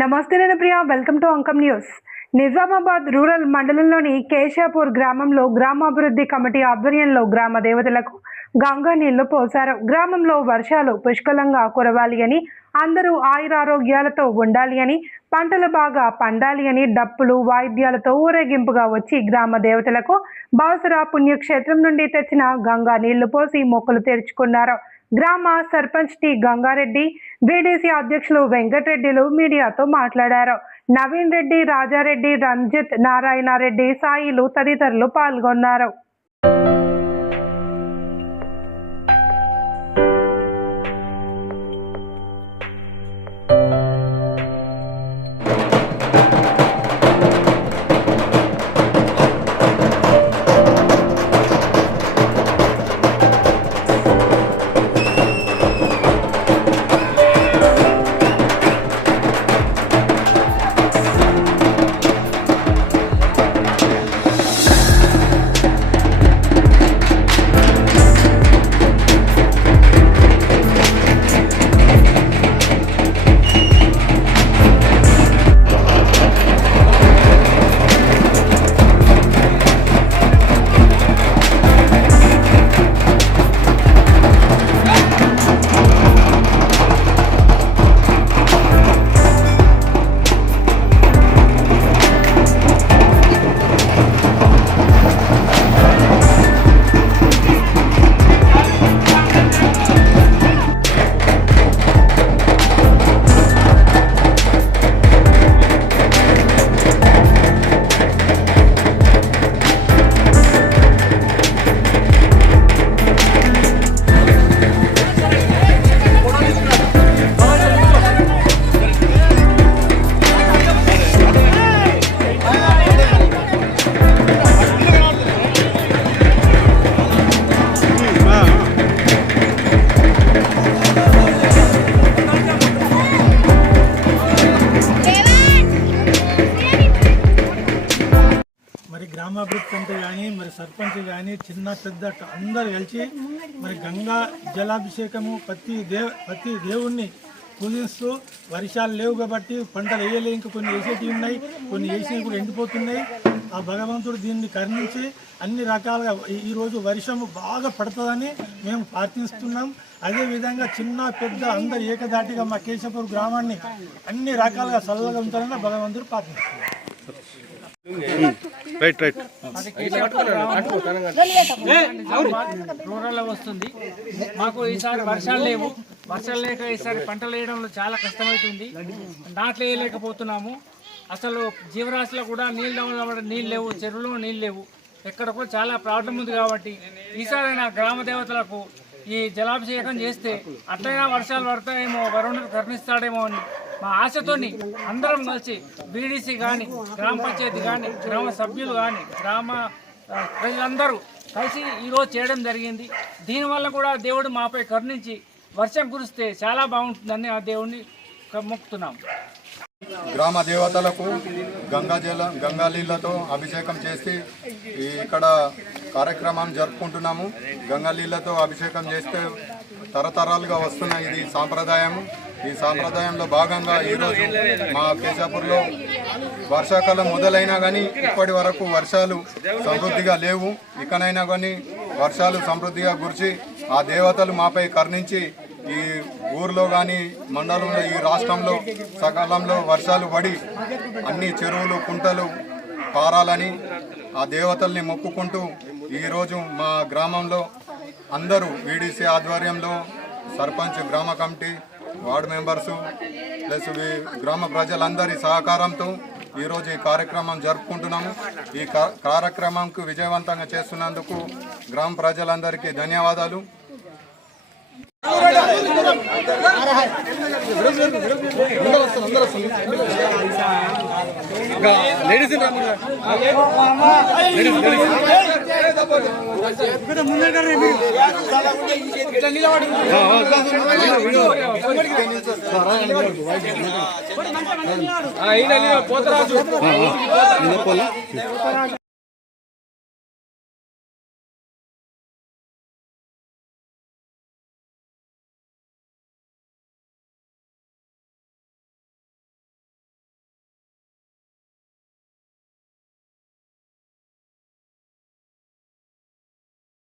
నమస్తే నేను Priya, welcome to Ankam news. Nizamabad rural మండలంలోని కేశాపూర్ గ్రామంలో గ్రామాభివృద్ధి కమిటీ ఆధ్వర్యంలో గ్రామ దేవతలకు గంగా నీళ్లు పోశారు. గ్రామంలో వర్షాలు పుష్కలంగా కురవాలి అని, అందరూ ఆయురారోగ్యాలతో ఉండాలి అని, పంటలు బాగా పండాలి అని డప్పులు వాయిద్యాలతో ఊరేగింపుగా వచ్చి గ్రామ దేవతలకు బాసురా పుణ్యక్షేత్రం నుండి తెచ్చిన గంగా నీళ్లు పోసి మొక్కులు తెరుచుకున్నారు. గ్రామ సర్పంచ్ టి గంగారెడ్డి, బీడీసీ అధ్యక్షులు వెంకటరెడ్డిలు మీడియాతో మాట్లాడారు. నవీన్ రెడ్డి, రాజారెడ్డి, రంజిత్, నారాయణరెడ్డి, సాయిలు తదితరులు పాల్గొన్నారు. గ్రామాభివృద్ధి కమిటీ కానీ సర్పంచ్ కానీ చిన్న పెద్ద అందరు కలిసి గంగా జలాభిషేకము ప్రతి దేవుణ్ణి పూజిస్తూ వర్షాలు లేవు కాబట్టి పంటలు వేయలే, ఇంకా కొన్ని వేసేటివి ఉన్నాయి, కొన్ని వేసినవి కూడా ఎండిపోతున్నాయి. ఆ భగవంతుడు దీన్ని కరుణించి అన్ని రకాలుగా ఈరోజు వర్షం బాగా పడుతుందని మేము ప్రార్థిస్తున్నాం. అదేవిధంగా చిన్న పెద్ద అందరు ఏకదాటిగా మా కేశపూర్ గ్రామాన్ని అన్ని రకాలుగా చల్లగా ఉంచాలని భగవంతుడు ప్రార్థిస్తున్నాం. రూరల్ వస్తుంది. మాకు ఈసారి వర్షాలు లేవు, వర్షాలు లేక ఈసారి పంటలు వేయడంలో చాలా కష్టమవుతుంది. నాట్లు వేయలేకపోతున్నాము. అసలు జీవరాశిలో కూడా నీళ్ళు లేవు, చెరువులో నీళ్ళు లేవు, ఎక్కడ కూడా చాలా ప్రాబ్లం ఉంది. కాబట్టి ఈసారి నా గ్రామ దేవతలకు ఈ జలాభిషేకం చేస్తే అట్లయినా వర్షాలు పడతాయేమో, వరుణుడు కరుణిస్తాడేమో అని మా ఆశతోని అందరం కలిసి బీడీసీ కానీ, గ్రామ పంచాయతీ కానీ, గ్రామ సభ్యులు కానీ, గ్రామ ప్రజలందరూ కలిసి ఈరోజు చేయడం జరిగింది. దీనివల్ల కూడా దేవుడు మాపై కరుణించి వర్షం కురిస్తే చాలా బాగుంటుందని ఆ దేవుడిని మొక్కుతున్నాం. గ్రామ దేవతలకు గంగా నీళ్లతో అభిషేకం చేసి ఇక్కడ కార్యక్రమం జరుపుకుంటున్నాము. గంగా నీళ్లతో అభిషేకం చేస్తే తరతరాలుగా వస్తున్న ఇది సాంప్రదాయము. ఈ సాంప్రదాయంలో భాగంగా ఈరోజు మా కేశాపూర్లో వర్షాకాలం మొదలైనా కానీ ఇప్పటి వరకు వర్షాలు సమృద్ధిగా లేవు. ఇకనైనా కానీ వర్షాలు సమృద్ధిగా కురిచి ఆ దేవతలు మాపై కరుణించి ఈ ఊర్లో కానీ మండలంలో ఈ రాష్ట్రంలో సకాలంలో వర్షాలు పడి అన్ని చెరువులు కుంటలు పారాలని ఆ దేవతల్ని మొక్కుకుంటూ ఈరోజు మా గ్రామంలో అందరూ వీడీసీ ఆధ్వర్యంలో సర్పంచ్, గ్రామ కమిటీ, వార్డు మెంబర్సు ప్లస్ గ్రామ ప్రజలందరి సహకారంతో ఈరోజు ఈ కార్యక్రమం జరుపుకుంటున్నాము. ఈ కార్యక్రమంకు విజయవంతంగా చేస్తున్నందుకు గ్రామ ప్రజలందరికీ ధన్యవాదాలు. పోతరాజు